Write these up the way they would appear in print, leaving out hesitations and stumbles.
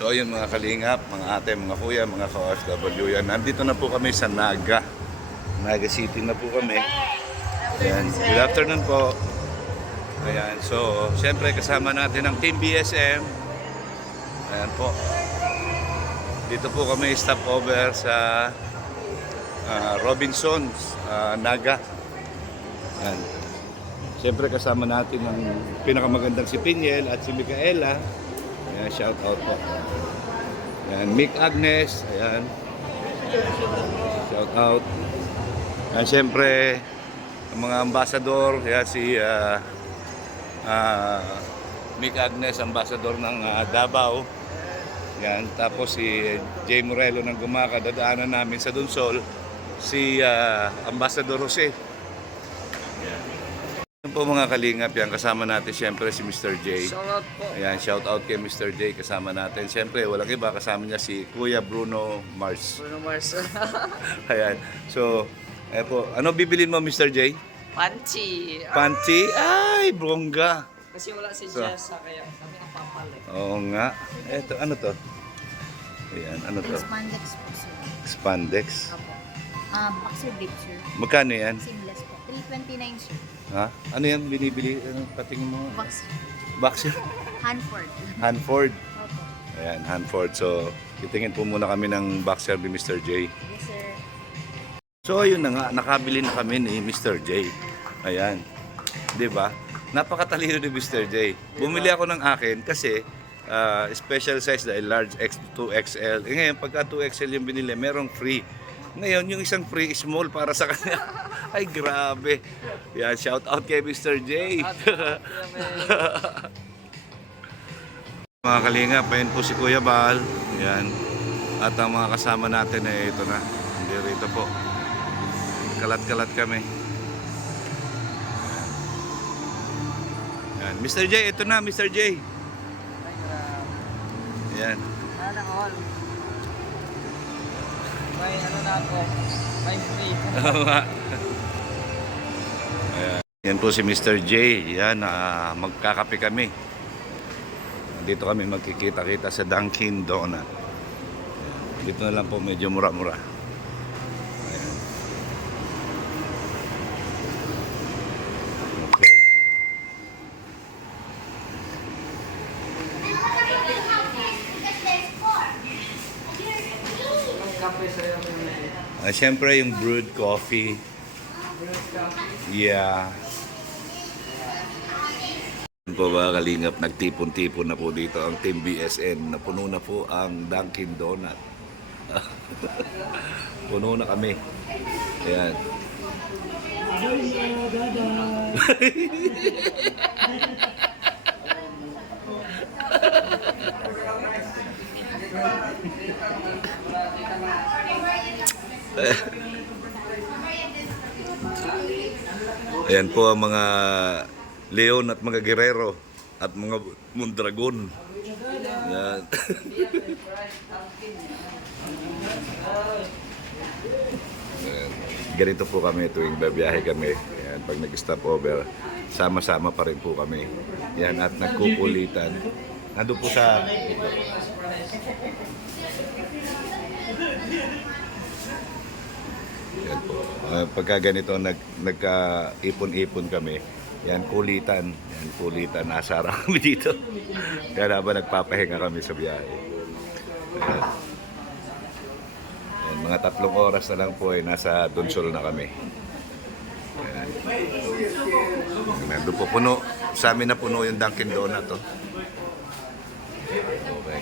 So ayun mga kalingap, mga ate, mga kuya, mga ka-OFW yan. Nandito na po kami sa Naga. Naga City na po kami. Ayan. Good afternoon po. Ayan. So, siyempre kasama natin ang Team BSM. Ayan po. Dito po kami stopover sa Robinsons, Naga. Ayan. Siyempre kasama natin ang pinakamagandang si Piniel at si Micaela. Ayan, shout out po. Ayan, Mick Agnes. Ayan. Shout out. Ayan, siyempre ang mga ambasador. Ayan, si Mick Agnes, ambasador ng Davao. Ayan, tapos si Jay Morelo ng Gumaca. Dadaanan namin sa Dunsol si Ambassador Jose. Ayan po mga kalingap, yan kasama natin siyempre si Mr. J. Shoutout po. Ayan, shout out kay Mr. J, kasama natin. Siyempre, walang iba, kasama niya si Kuya Bruno Mars. Bruno Mars. Ayan, so, ayan po. Ano bibilin mo, Mr. J? Panchi. Panty? Ay, bongga. Kasi wala si So, Jessa, kaya kami napapalit. Oo nga. Eto, ano to? Ayan, ano to? Spandex po, sir. Spandex. Opo. Boxer brief, sir. Magkano yan? Seamless po. 329, sir. Ha? Ano yan binibili? Ano, patingin mo? Boxer. Boxer? Hanford. Hanford. Opo. Ayan, Hanford. So, titingin po muna kami ng boxer ni Mr. J. Yes, sir. So, ayun na nga. Nakabili na kami ni Mr. J. Ayan. 'Di ba? Napakatalino ni Mr. J. Bumili ako ng akin kasi special size dahil large X2XL. Eh ngayon, pagka 2XL yung binili, merong free. Ngayon, yung isang free small para sa kanya. Ay, grabe. Yan, shout out kay Mr. J. Mga kalingap, ayun po si Kuya Bal. Yan. At ang mga kasama natin ay ito na. Hindi rito po. Kalat-kalat kami. Yan. Mr. J, ito na, Mr. J. Yan. Ano all? May ano na ako. May free. Ayan. Yan po si Mr. J. Yan, magkakape kami. Dito kami magkikita-kita sa Dunkin Donut. Ayan. Dito na lang po medyo mura-mura. Ayan. Okay. Ang kape sa'yo. Siyempre yung brewed coffee. Yeah. Yan po ba kalingap, nagtipon-tipon na po dito ang Team BSN. Napuno na po ang Dunkin Donut. Puno na kami. Ayan. Ayan po ang mga leon at mga guerrero at mga mundragon. Ayan. Ayan. Ganito po kami tuwing babiyahe kami. Ayan, pag nag-stop over, sama-sama pa rin po kami. Ayan, at nagkukulitan. Nandun po sa... Yan po. Pagka ganito nagka-ipon-ipon kami, yan kulitan, nasara kami dito. Kaya naman nagpapahinga kami sa biyahe. Ayan. Yan, mga 3 oras na lang po ay nasa Dunsol na kami. Ayan. Nandun po puno. Sa amin na puno yung Dunkin Donut. Oh. Okay.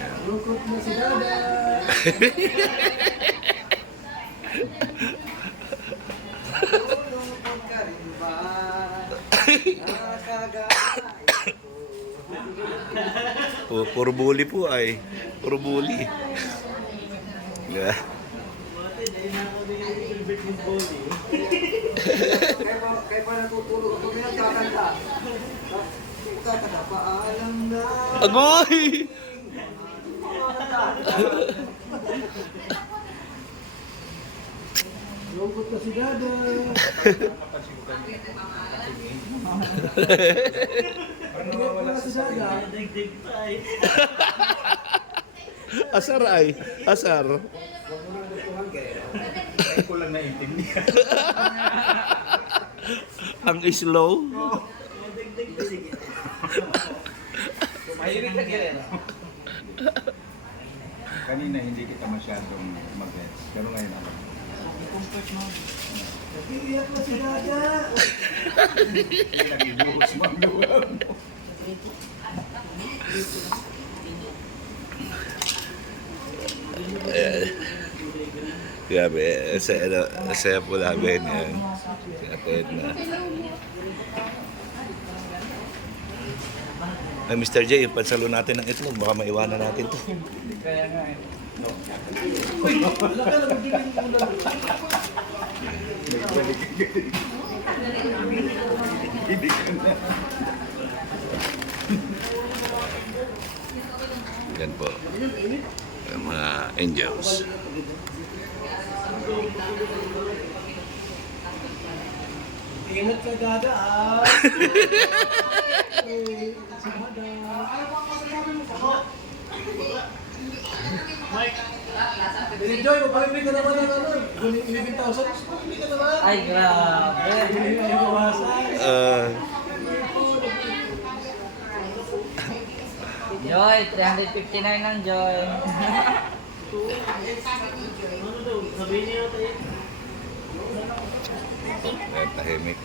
Yan. Lukot mo si Dada. Puro bully po ay. Puro bully. Yeah. Kaya pa natutulog ako niya kakanta. Kakanta, paalam na. Agoy! Lukot na si Dada. Parang nawawala si Dada. Asar ay. Asar. Huwag mo nang gutuhan kaya ko lang naintindihan. Ang slow. Mahilig na kaya. Kanina hindi kita masyadong mag-gets. Pero ngayon ako. Nag-iiyak na si Dada. Nag-ibuhos mo ang luha mo. Grabe, saya po namin yan. Si Ate Edna. Ay, Mr. J, yung pansalo natin ng itlog, baka maiwanan natin to. Kaya nga eh. Yan po. Yung mga angels. Ingat ka Dada ah. Enjoy mo, pag ka naman ng ano, 11,000, pag-ibig ka naman. Ay, grabe. Ay, buwasan. Joy, 359 ng Joy. Ayan, tahimik.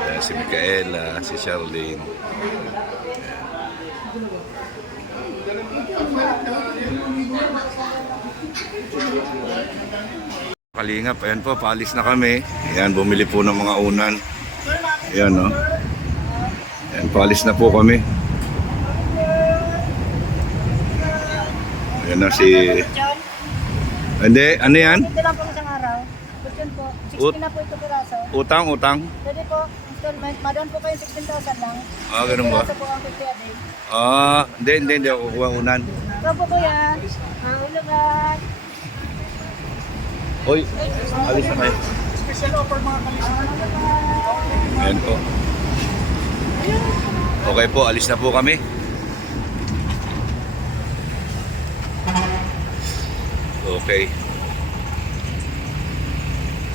Ayan, si Micaela, si Charlene. Kalingap, ayan po, paalis na kami. Ayan, bumili po ng mga unan. Ayan, no? Ayan, paalis na po kami. Ayan na si... Hindi, ano yan? Ito lang po isang araw. Question po. 16 na po ito piraso. Utang, utang? Pwede po, installment. Madon po kayo 16,000 lang. Ah, ganun ba? Piraso po ang 50 a day. Ah, hindi ako kukuha ng unan. Ito po kuya. Ulugan. Hoy, alis na kayo. Special offer mga kalisang. Ayan po. Okay po, alis na po kami. Okay.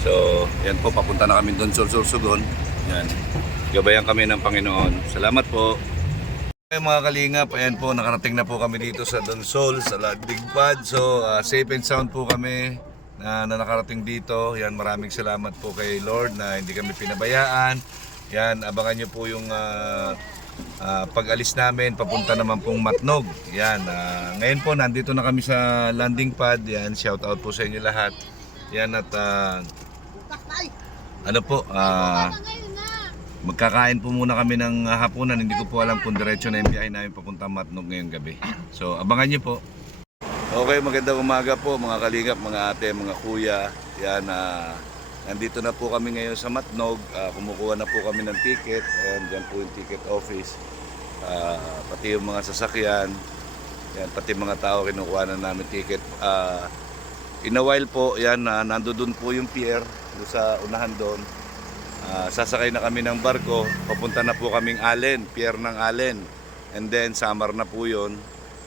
So, yan po, papunta na kami doon sa Sorsogon. Yan. Gabayan kami ng Panginoon. Salamat po. Okay, mga kalingap, ayan po, nakarating na po kami dito sa Donsol, sa landing pad. So, safe and sound po kami na nakarating dito. Yan, maraming salamat po kay Lord na hindi kami pinabayaan. Yan, abangan nyo po yung pag-alis namin, papunta naman pong Matnog. Yan, ngayon po, nandito na kami sa landing pad. Yan, shout out po sa inyo lahat. Yan, at ano po, magkakain po muna kami ng hapunan. Hindi ko po alam kung diretso na yung biyahe namin papunta Matnog ngayong gabi. So, abangan nyo po. Okay, magandang umaga po mga kalingap, mga ate, mga kuya. Yan, nandito na po kami ngayon sa Matnog. Kumukuha na po kami ng ticket. Ayan, dyan po yung ticket office. Pati yung mga sasakyan. Yan, pati mga tao kinukuha na namin ticket. In a while po, yan, nandoon po yung pier. Doon sa unahan doon. Sasakay na kami ng barko. Papunta na po kaming Allen, pier ng Allen. And then, Samar na po yun.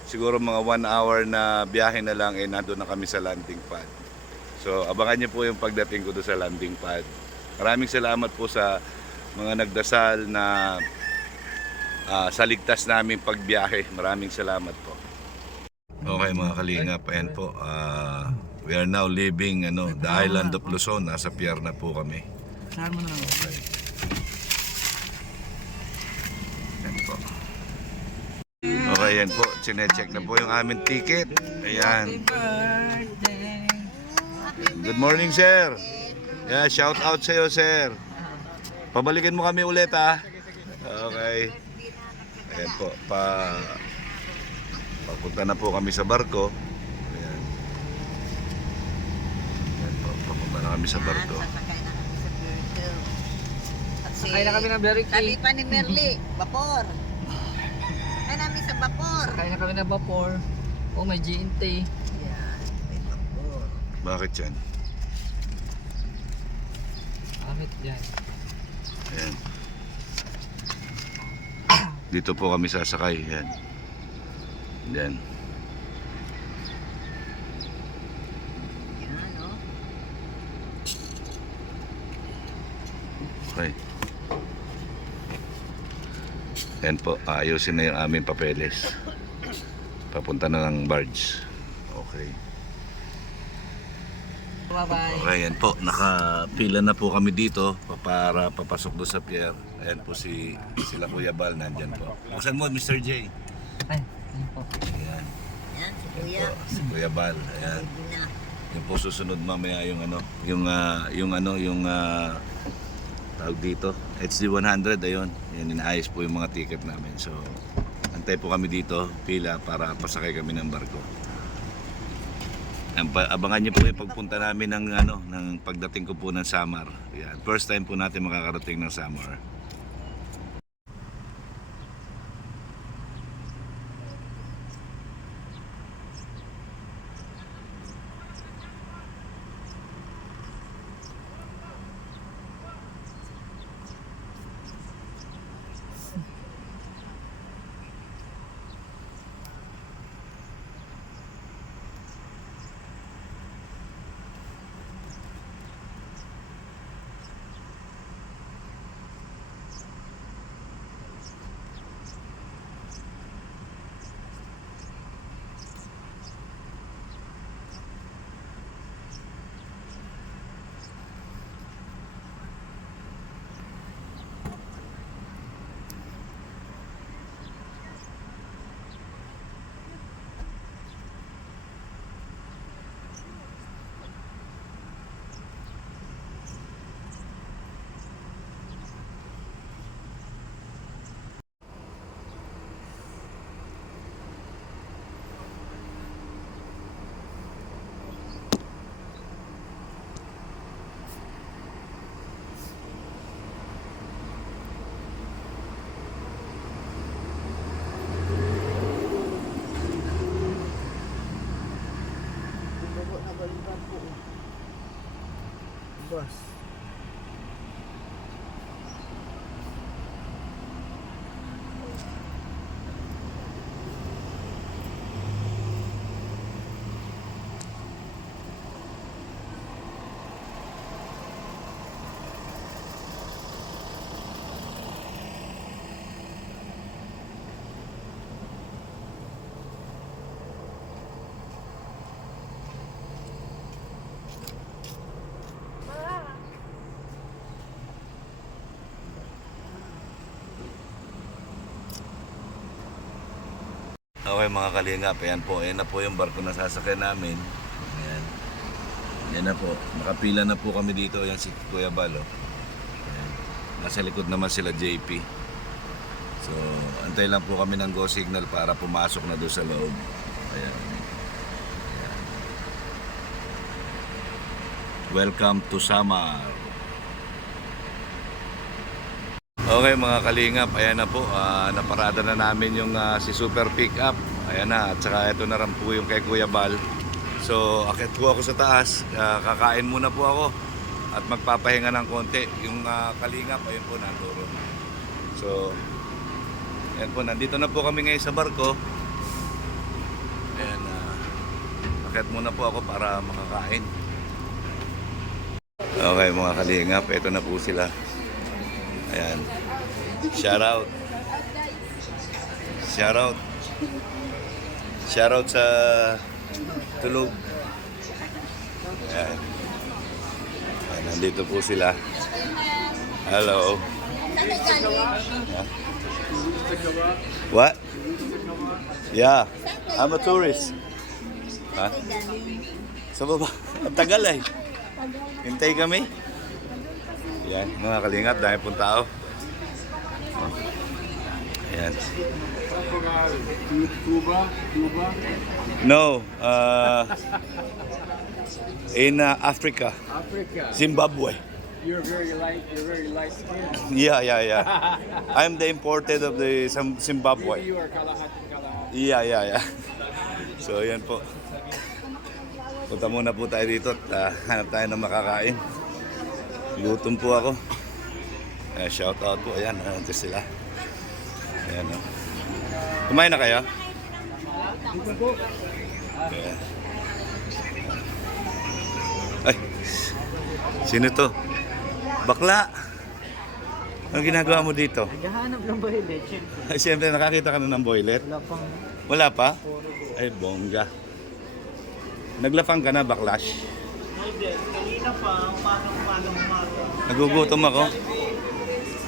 Siguro mga 1 hour na biyahe na lang, nandun na kami sa landing pad. So, abangan niyo po yung pagdating ko doon sa landing pad. Maraming salamat po sa mga nagdasal na sa ligtas namin pagbiyahe. Maraming salamat po. Okay mga kalingap, ayan po. We are now leaving the island of Luzon. Nasa pier na po kami. Okay. Ayan po. Okay, yan po. Sinecheck na po yung aming ticket. Ayan. Good morning, sir. Yeah, shout out sa iyo, sir. Pabalikin mo kami ulit, ha. Okay. Ayan po. Papunta na po kami sa barko. Ayan. Ayan po. Papunta na kami sa barko. Sakay na kami ng Berry Sabi pa ni Merly, vapor. Sakay namin sa vapor. Sakay na kami ng vapor. Oh, may GNT. Yan, may vapor. Bakit yan? gamit dyan. Ayan. Dito po kami sasakay. Ayan. Ayan. Yan, no? Okay. Ayan po, ayusin na yung aming papeles. Papunta na ng barge. Okay. Bye-bye. Okay, yan po. Nakapila na po kami dito para papasok doon sa pier. Ayan po sila Kuya Bal, nandyan po. Buksan mo, Mr. J. Ay, yun po. Ayan. Yan, si Kuya. Si Kuya Bal. Ayan. Ready na. Yung po susunod mamaya yung tawag dito. HD 100, ayun. Yan, inaayos po yung mga ticket namin. So, antay po kami dito, pila, para pasakay kami ng barko. Abangan niyo po yung pagpunta namin ng pagdating ko po ng Samar. Yan. First time po natin makakarating ng Samar. Bus. Okay mga kalingap, ayan na po yung barko na sasakyan namin. Ayan. Ayan na po, nakapila na po kami dito. Ayan si Kuya Balo. Ayan. Nasa likod naman sila JP. So, antay lang po kami ng go signal para pumasok na doon sa loob. Ayan. Ayan. Welcome to Samar. Okay mga kalingap, ayan na po, naparada na namin yung si Super Pickup. Ayan na, at saka ito na rin po yung kay Kuya Bal. So akit po ako sa taas, kakain muna po ako at magpapahinga ng konti. Yung kalingap, ayun po nanduro. So, ayan po, nandito na po kami ngayon sa barko. Ayan, akit muna po ako para makakain. Okay mga kalingap, ito na po sila. Ayan. Shout out. Shout out. Shout out sa Tulog. Ayan. Ayan, nandito po sila. Hello. What? Yeah. I'm a tourist. Ha? Sa baba. Ang tagal ay. Hintay kami. Yan, mga kalingap, dahil pong tao. Ayan. Cuba? No, in Africa. Africa. Zimbabwe. You're very light skinned. Yeah. I'm the imported of the Zimbabwe. You are Kalahati. Yeah. So, yan po. Punta muna po tayo dito at hanap tayo ng makakain. Gutom po ako. Shout out po. Ayan, ito sila. Ayan, oh. Kumain na kayo? Ayan. Ay, sino to? Bakla! Anong ginagawa mo dito? Naghahanap ng boylet, syempre. Ay, siyempre, nakakita ka na ng boylet? Wala pang Wala pa? Ay, bongga. Naglapang ka na, Baklash? kanina pa, umaga. Nagugutom ako.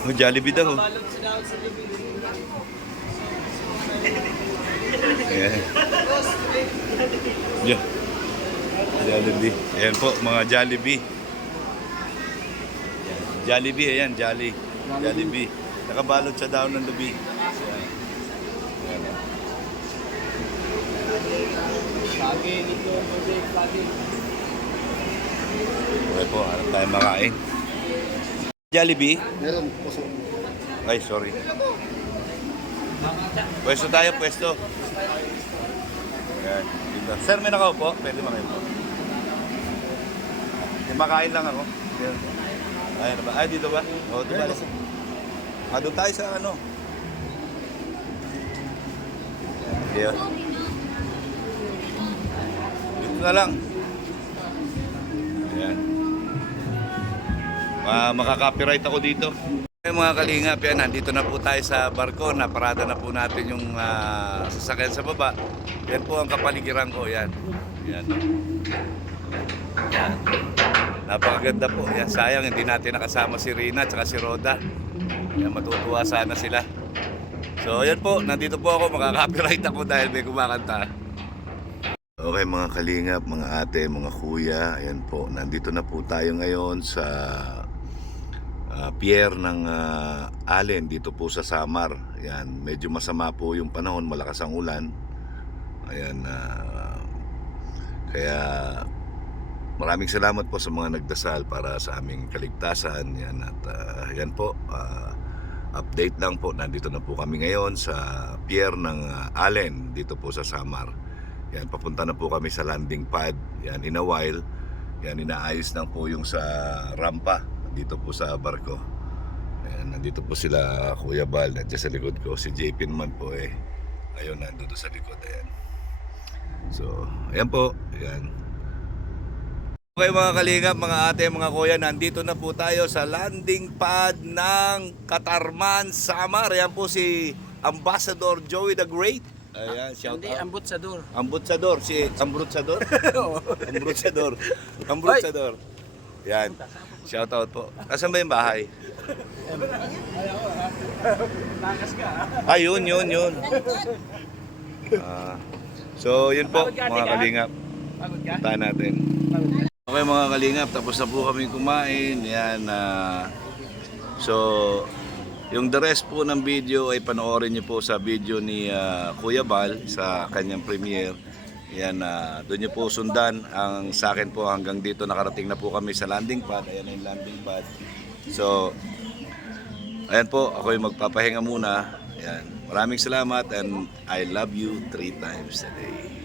Oh, Jollibee daw. Balot sa daw sa libi. Ayan. Jollibee. Ayan po, mga Jollibee. Jollibee, ayan, Jollibee. Nakabalot sa daon ng lubi. Ayan. Lagi nito, lagi. Okay po, ano tayo makain? Jollibee? Meron puso. Ay, sorry. Pwesto tayo, pwesto. Ayan, dito. Sir, may nakaupo? Pwede makaupo. Makain lang ako. Ayan. Ayan na ba? Ay, dito ba? O, dito ba? Doon tayo sa ano? Ayan. Dito na lang. Ayan. Makaka-copyright ako dito. Ay, mga kalingap, yan, nandito na po tayo sa barko. Naparada na po natin yung sasakyan sa baba. Yan po ang kapaligiran ko, yan. Yan. Yan. Napakaganda po. Yan, sayang, hindi natin nakasama si Rina at si Roda. Yan, matutuwa sana sila. So, yan po, nandito po ako. Makaka-copyright ako dahil may kumakanta. Okay mga kalingap, mga ate, mga kuya, ayan po, nandito na po tayo ngayon sa pier ng Allen dito po sa Samar. Ayan, medyo masama po yung panahon, malakas ang ulan. Ayan, kaya maraming salamat po sa mga nagdasal para sa aming kaligtasan. Yan, at yan po, update lang po, nandito na po kami ngayon sa pier ng Allen dito po sa Samar. Yan, papunta na po kami sa landing pad. Yan, in a while, yan, inaayos lang po yung sa rampa dito po sa barko. Yan, nandito po sila Kuya Bal, nandiyan sa likod ko. Si JP naman po ayun, nandito sa likod. Ayan. So, ayan po. Ayan. Okay mga kalingap, mga ate, mga kuya, nandito na po tayo sa landing pad ng Katarman, Samar. Ayan po si Ambassador Joey the Great. Ayan, shout out. Ambutsador. Ambutsador, si Ambrutsador? Ambrutsador. Ambrutsador. Yan. Shout out po. Asan ba yung bahay? Yun. So, yun po, mga kalingap. Puntahan natin. Okay mga kalingap, tapos na po kami kumain. Yan. So, yung the rest po ng video ay panoorin niyo po sa video ni Kuya Bal sa kanyang premiere. Yan, doon niyo po sundan. Ang sa akin po hanggang dito nakarating na po kami sa landing pad. Ayan na yung landing pad. So, ayan po, ako yung magpapahinga muna. Ayan. Maraming salamat and I love you 3 times a day.